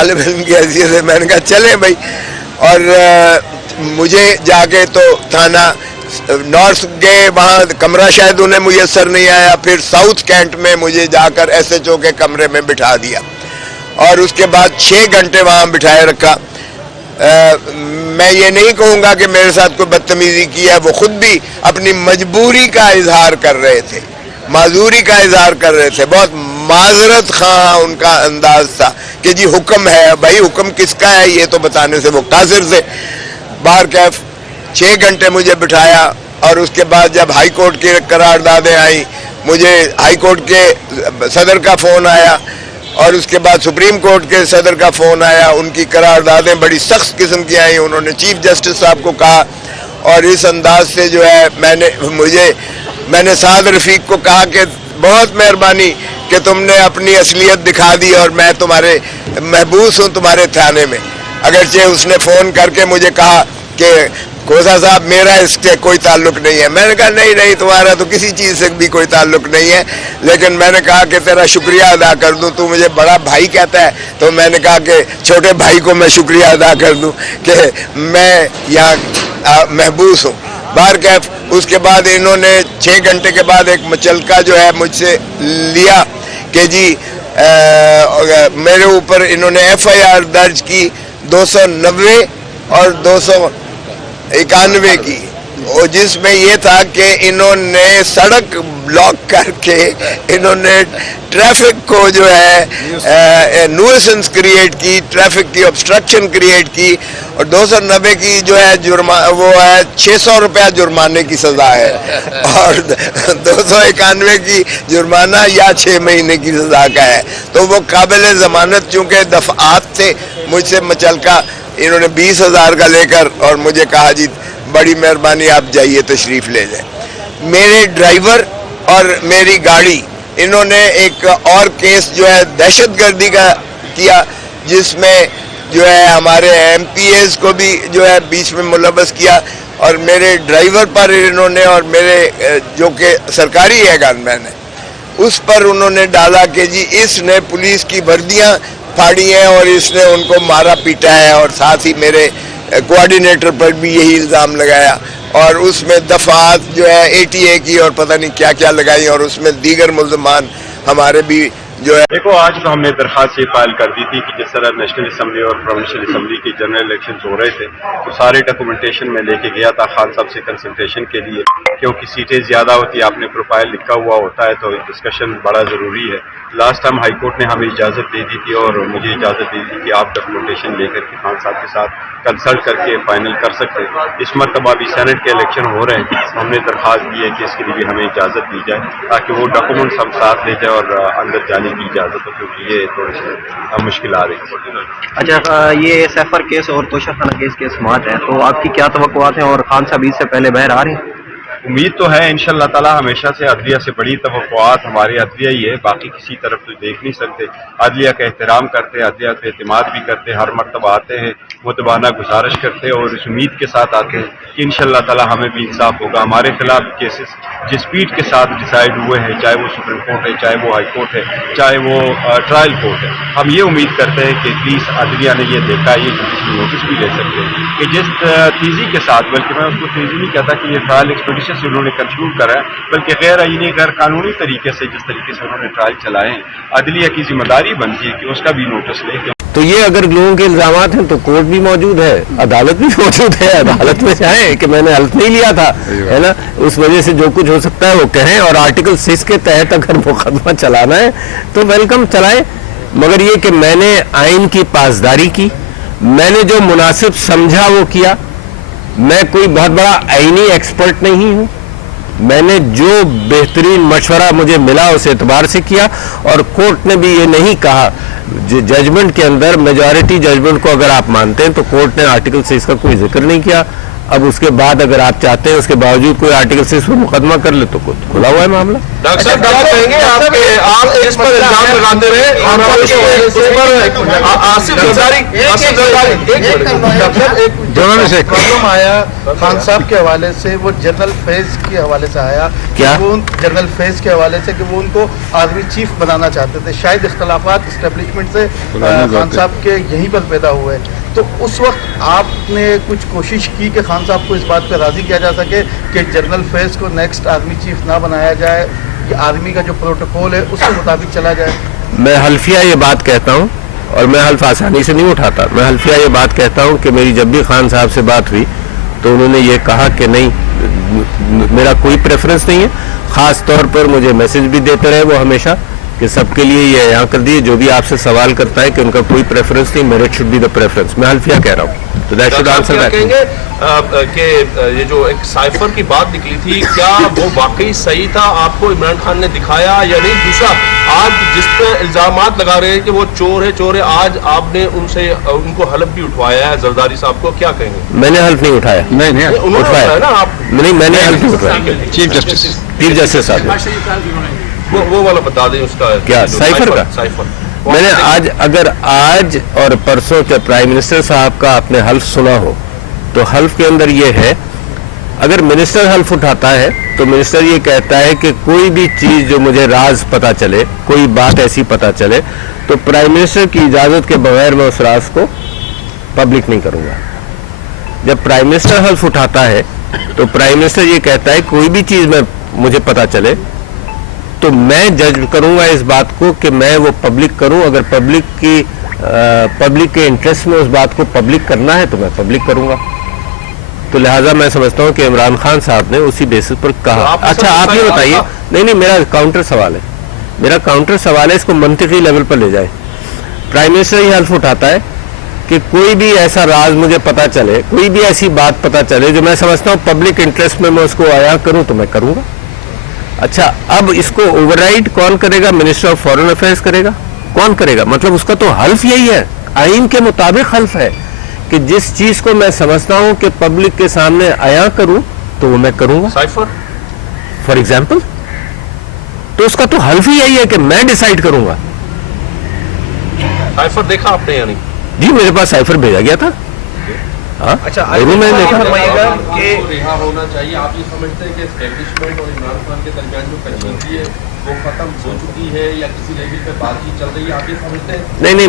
طالب علم کی حیثیت سے میں نے کہا چلیں بھائی. اور مجھے جا کے تو تھانہ نارتھ گئے, وہاں کمرہ شاید انہیں میسر نہیں آیا. پھر ساؤتھ کینٹ میں مجھے جا کر ایس ایچ او کے کمرے میں بٹھا دیا اور اس کے بعد 6 گھنٹے وہاں بٹھائے رکھا. میں یہ نہیں کہوں گا کہ میرے ساتھ کوئی بدتمیزی کی ہے, وہ خود بھی اپنی مجبوری کا اظہار کر رہے تھے, معذوری کا اظہار کر رہے تھے. بہت معذرت خواہ ان کا انداز تھا کہ جی حکم ہے. بھائی حکم کس کا ہے یہ تو بتانے سے وہ قاصر تھے. بار کیف 6 گھنٹے مجھے بٹھایا اور اس کے بعد جب ہائی کورٹ کی قراردادیں آئیں, مجھے ہائی کورٹ کے صدر کا فون آیا اور اس کے بعد سپریم کورٹ کے صدر کا فون آیا. ان کی قراردادیں بڑی سخت قسم کی آئیں. انہوں نے چیف جسٹس صاحب کو کہا اور اس انداز سے جو ہے میں نے سعد رفیق کو کہا کہ بہت مہربانی کہ تم نے اپنی اصلیت دکھا دی اور میں تمہارے محبوس ہوں تمہارے تھانے میں. اگرچہ اس نے فون کر کے مجھے کہا کہ کوزا صاحب میرا اس سے کوئی تعلق نہیں ہے. میں نے کہا نہیں تمہارا تو کسی چیز سے بھی کوئی تعلق نہیں ہے, لیکن میں نے کہا کہ تیرا شکریہ ادا کر دوں, تو مجھے بڑا بھائی کہتا ہے تو میں نے کہا کہ چھوٹے بھائی کو میں شکریہ ادا کر دوں کہ میں یہاں محبوس ہوں. بار کیف اس کے بعد انہوں نے 6 گھنٹے کے بعد ایک مچلکا جو ہے مجھ سے لیا کہ جی میرے اوپر انہوں نے FIR درج کی 290 اور 291 کی, اور جس میں یہ تھا کہ انہوں نے سڑک بلاک کر کے انہوں نے ٹریفک کو جو ہے نوئسنس کریٹ کی, ٹریفک کی obstruction کریٹ کی. اور 290 کی جو ہے وہ ہے 600 روپیہ جرمانے کی سزا ہے اور 291 کی جرمانہ یا 6 مہینے کی سزا کا ہے. تو وہ قابل ضمانت چونکہ دفعات تھے مجھ سے مچلکا, انہوں نے 20,000 کا لے کر اور مجھے کہا جی بڑی مہربانی آپ جائیے تشریف لے جائیں. میرے ڈرائیور اور میری گاڑی, انہوں نے ایک اور کیس جو ہے دہشت گردی کا کیا جس میں جو ہے ہمارے MPAs کو بھی جو ہے بیچ میں ملوث کیا, اور میرے ڈرائیور پر انہوں نے اور میرے جو کہ سرکاری ہے گن مین ہے اس پر انہوں نے ڈالا کہ جی اس نے پولیس کی وردیاں پھاڑی ہیں اور اس نے ان کو مارا پیٹا ہے, اور ساتھ ہی میرے کوآرڈینیٹر پر بھی یہی الزام لگایا, اور اس میں دفعات جو ہے ATA کی اور پتہ نہیں کیا کیا لگائی, اور اس میں دیگر ملزمان ہمارے بھی جو ہے. دیکھو آج تو ہم نے درخواست یہ فائل کر دی تھی کہ جس طرح نیشنل اسمبلی اور پروونشل اسمبلی کی جنرل الیکشنز ہو رہے تھے تو سارے ڈاکومنٹیشن میں لے کے گیا تھا خان صاحب سے کنسلٹیشن کے لیے, کیونکہ سیٹیں زیادہ ہوتی, آپ نے پروفائل لکھا ہوا ہوتا ہے تو ڈسکشن بڑا ضروری ہے. لاسٹ ٹائم ہائی کورٹ نے ہمیں اجازت دے دی تھی اور مجھے اجازت دے دی کہ آپ ڈاکومنٹیشن لے کر کے خان صاحب کے ساتھ کنسلٹ کر کے فائنل کر سکتے. اس مرتبہ بھی سینٹ کے الیکشن ہو رہے ہیں, ہم نے درخواست دی ہے کہ اس کے لیے بھی ہمیں اجازت دی جائے تاکہ وہ ڈاکومنٹس ہم ساتھ لے جائیں اور اندر جانے کی اجازت ہو, کیونکہ یہ تھوڑی سی مشکل آ رہی ہے. اچھا, یہ سیفر کیس اور توشہ خانہ کیس کے سماعت ہیں, تو آپ کی کیا توقعات ہیں اور خان صاحب اس سے پہلے باہر آ رہے ہیں؟ امید تو ہے انشاءاللہ تعالی, ہمیشہ سے عدلیہ سے بڑی توقعات ہماری عدلیہ ہی ہے, باقی کسی طرف تو دیکھ نہیں سکتے. عدلیہ کا احترام کرتے ہیں, عدلیہ پہ اعتماد بھی کرتے ہیں, ہر مرتبہ آتے ہیں متبانہ گزارش کرتے ہیں اور اس امید کے ساتھ آتے ہیں کہ انشاءاللہ تعالی ہمیں بھی انصاف ہوگا. ہمارے خلاف کیسز جس اسپیڈ کے ساتھ ڈیسائیڈ ہوئے ہیں, چاہے وہ سپریم کورٹ ہے, چاہے وہ ہائی کورٹ ہے, چاہے وہ ٹرائل کورٹ ہے, ہم یہ امید کرتے ہیں کہ پلیز عدلیہ نے یہ دیکھا, یہ جوڈیشل نوٹس بھی لے سکتے ہیں کہ جس تیزی کے ساتھ, بلکہ میں اس کو تیزی نہیں کہتا کہ یہ ٹرائل ایکسپیڈیشن سے انہوں نے کنکلوڈ کرا ہے, بلکہ غیر آئینی غیر قانونی طریقے سے جس طریقے سے انہوں نے ٹرائل چلائے ہیں, عدلیہ کی ذمہ داری بنتی ہے کہ اس کا بھی نوٹس لے. تو یہ اگر لوگوں کے الزامات ہیں تو کورٹ بھی موجود ہے, عدالت بھی موجود ہے, عدالت میں چاہیں کہ میں نے حلف نہیں لیا تھا, ہے نا, اس وجہ سے جو کچھ ہو سکتا ہے وہ کہیں, اور آرٹیکل 6 کے تحت اگر مقدمہ چلانا ہے تو ویلکم چلائیں, مگر یہ کہ میں نے آئین کی پاسداری کی, میں نے جو مناسب سمجھا وہ کیا. میں کوئی بہت بڑا آئینی ایکسپرٹ نہیں ہوں, میں نے جو بہترین مشورہ مجھے ملا اس اعتبار سے کیا, اور کورٹ نے بھی یہ نہیں کہا, ججمنٹ کے اندر میجارٹی ججمنٹ کو اگر آپ مانتے ہیں تو کورٹ نے آرٹیکل 6 کا کوئی ذکر نہیں کیا. اب اس کے بعد اگر آپ چاہتے ہیں اس کے باوجود کوئی آرٹیکل 6 پر مقدمہ کر لے تو کھلا ہوا ہے معاملہ. ڈاکٹر صاحب کیا کہیں گے آپ اس پر الزام لگاتے رہے اور آصف زرداری دونوں میں سے پرابلم آیا خان صاحب کے حوالے سے, وہ جنرل فیض کے حوالے سے آیا. کیا جنرل فیض کے حوالے سے کہ وہ ان کو آرمی چیف بنانا چاہتے تھے. شاید اختلافات اسٹیبلشمنٹ سے خان صاحب کے یہیں پر پیدا ہوئے. تو اس وقت آپ نے کچھ کوشش کی کہ خان صاحب کو اس بات پہ راضی کیا جا سکے کہ جنرل فیض کو نیکسٹ آرمی چیف نہ بنایا جائے, کہ آرمی کا جو پروٹوکول ہے اس کے مطابق چلا جائے؟ میں حلفیہ یہ بات کہتا ہوں, اور میں حلف آسانی سے نہیں اٹھاتا. میں حلفیہ یہ بات کہتا ہوں کہ میری جب بھی خان صاحب سے بات ہوئی تو انہوں نے یہ کہا کہ نہیں میرا کوئی پریفرنس نہیں ہے. خاص طور پر مجھے میسج بھی دیتے رہے وہ ہمیشہ کہ سب کے لیے یہ یہاں کر دیے جو بھی آپ سے سوال کرتا ہے کہ ان کا کوئی پریفرنس نہیں, merit should be the preference. میں حلفیہ کہہ رہا ہوں. تو دیٹ شوڈ آنسر دیٹ. کہیں گے کہ یہ جو ایک سائفر کی بات نکلی تھی کیا وہ واقعی صحیح تھا, آپ کو عمران خان نے دکھایا یا نہیں؟ دوسرا آج جس پہ الزامات لگا رہے ہیں کہ وہ چور ہے, آج آپ نے ان کو حلف بھی اٹھوایا ہے زرداری صاحب کو, کیا کہیں گے؟ میں نے حلف نہیں اٹھایا. انہوں نے اٹھایا نا آپ نہیں, میں نے حلف نہیں اٹھایا. چیف جسٹس صاحب وہ والا بتا دیں اس کا کیا سائفر کا. میں نے اگر آج اور پرسوں کے پرائم منسٹر صاحب کا آپ نے حلف سنا ہو تو حلف کے اندر یہ ہے, اگر منسٹر حلف اٹھاتا ہے تو منسٹر یہ کہتا ہے کہ کوئی بھی چیز جو مجھے راز پتا چلے, کوئی بات ایسی پتا چلے تو پرائم منسٹر کی اجازت کے بغیر میں اس راز کو پبلک نہیں کروں گا. جب پرائم منسٹر حلف اٹھاتا ہے تو پرائم منسٹر یہ کہتا ہے کوئی بھی چیز میں مجھے پتا چلے تو میں جج کروں گا اس بات کو کہ میں وہ پبلک کروں. اگر پبلک کے انٹرسٹ میں اس بات کو پبلک کرنا ہے تو میں پبلک کروں گا. تو لہٰذا میں سمجھتا ہوں کہ عمران خان صاحب نے اسی بیسس پر کہا. اچھا آپ یہ بتائیے, نہیں میرا کاؤنٹر سوال ہے, اس کو منطقی لیول پر لے جائے. پرائم منسٹر یہ حلف اٹھاتا ہے کہ کوئی بھی ایسا راز مجھے پتا چلے, کوئی بھی ایسی بات پتا چلے جو میں سمجھتا ہوں پبلک انٹرسٹ میں اس کو عیاں کروں تو میں کروں گا. اچھا اب اس کو اوور رائڈ کون کرے گا؟ منسٹر آف فارن افیئرس کرے گا. کون کرے گا؟ مطلب اس کا تو حلف یہی ہے, آئین کے مطابق حلف ہے کہ جس چیز کو میں سمجھتا ہوں کہ پبلک کے سامنے عیاں کروں تو وہ میں کروں گا. سائفر فار ایگزامپل, تو اس کا تو حلف ہی یہی ہے کہ میں ڈیسائیڈ کروں گا. سائفر دیکھا آپ نے یا نہیں؟ جی میرے پاس سائفر بھیجا گیا تھا. اچھا ضرور میں نے دیکھا. کہ رہا ہونا چاہیے. آپ یہ سمجھتے ہیں کہ اسٹیبلشمنٹ اور عمران خان کے درمیان جو کشیدگی ہے وہ ختم ہو چکی ہے یا کسی لیول پہ بات چیت چل رہی ہے, آپ یہ سمجھتے ہیں؟ نہیں,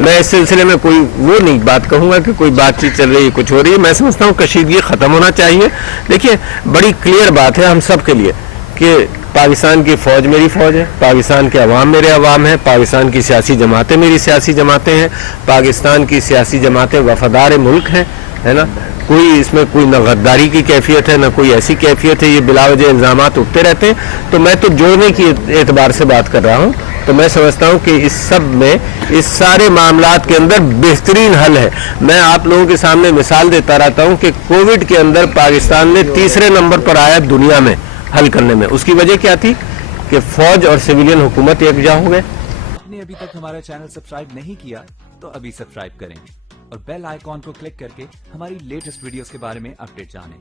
میں اس سلسلے میں کوئی وہ نہیں بات کہوں گا کہ کوئی بات چیت چل رہی ہے, کچھ ہو رہی ہے. میں سمجھتا ہوں کشیدگی ختم ہونا چاہیے. دیکھیے بڑی کلیئر بات ہے ہم سب کے لیے کہ پاکستان کی فوج میری فوج ہے, پاکستان کے عوام میرے عوام ہیں, پاکستان کی سیاسی جماعتیں میری سیاسی جماعتیں ہیں, پاکستان کی سیاسی جماعتیں وفادار ملک ہیں, ہے نا. کوئی اس میں کوئی نہ غداری کی کیفیت ہے نہ کوئی ایسی کیفیت ہے. یہ بلا وجہ الزامات اٹھتے رہتے ہیں. تو میں تو جوڑنے کی اعتبار سے بات کر رہا ہوں. تو میں سمجھتا ہوں کہ اس سب میں اس سارے معاملات کے اندر بہترین حل ہے. میں آپ لوگوں کے سامنے مثال دیتا رہتا ہوں کہ کووڈ کے اندر پاکستان نے تیسرے نمبر پر آیا دنیا میں حل کرنے میں. اس کی وجہ کیا تھی کہ فوج اور سویلین حکومت یکجا ہو گئے. آپ نے ابھی تک ہمارا چینل سبسکرائب نہیں کیا تو ابھی سبسکرائب کریں اور بیل آئیکن کو کلک کر کے ہماری لیٹسٹ ویڈیوز کے بارے میں اپڈیٹ جانیں.